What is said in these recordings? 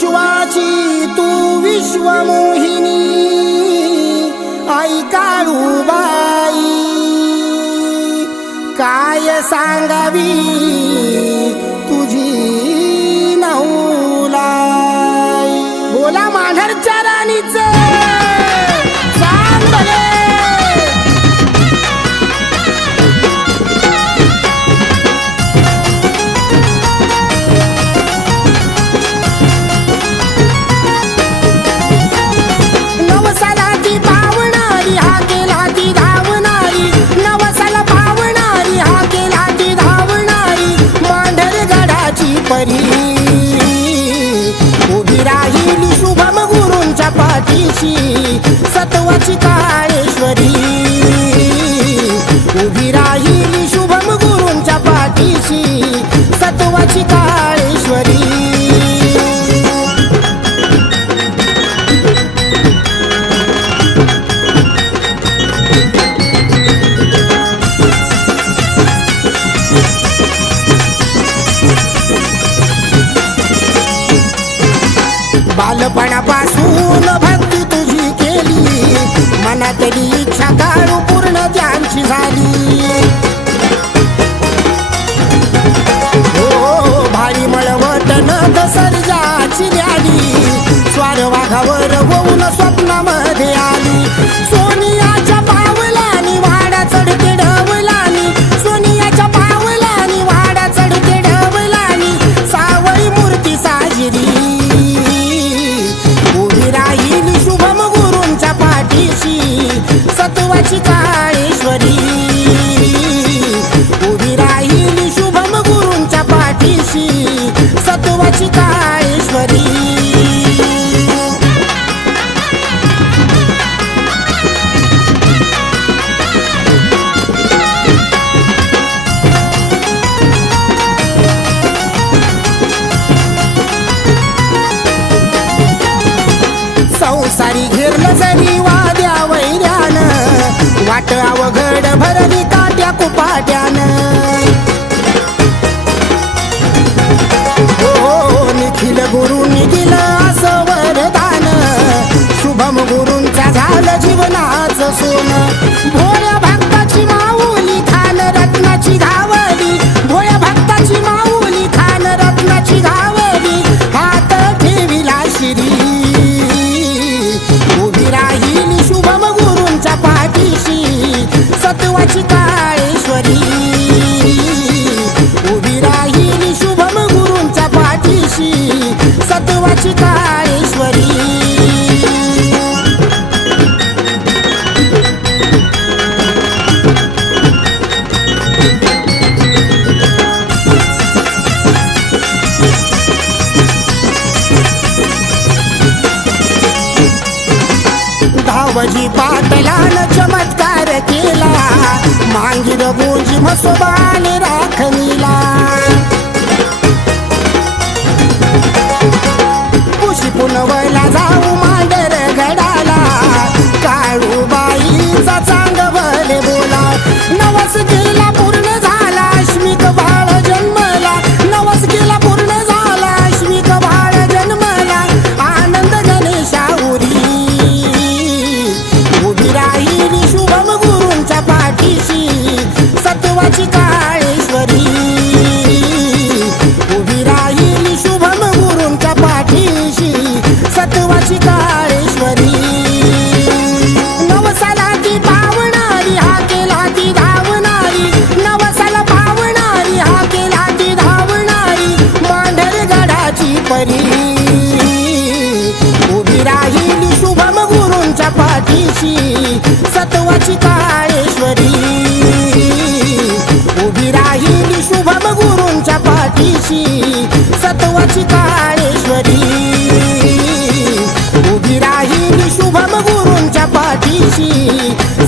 विश्वाची तू विश्वमोहिनी. आई काळूबाई काय सांगावी तुझी नवलाई बोला माघरच्या राणीचं. परी. उभी राहिली शुभम गुरूंच्या पाठीशी सत्वाची काळेश्वरी. उभी Take the each भरली काट्या कुपाट्यान. हो, हो, हो निखिल गुरु निखिल असं वरदान. शुभम गुरूंचा झालं जीवनाचं सोन. सावजी पाटलान चमत्कार केला. मांगीर बोज मसोबान राखनीला पुनवला जाऊ मांडर घडाला काळूबाईचा चांग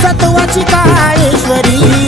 सत्वाची काळेश्वरी.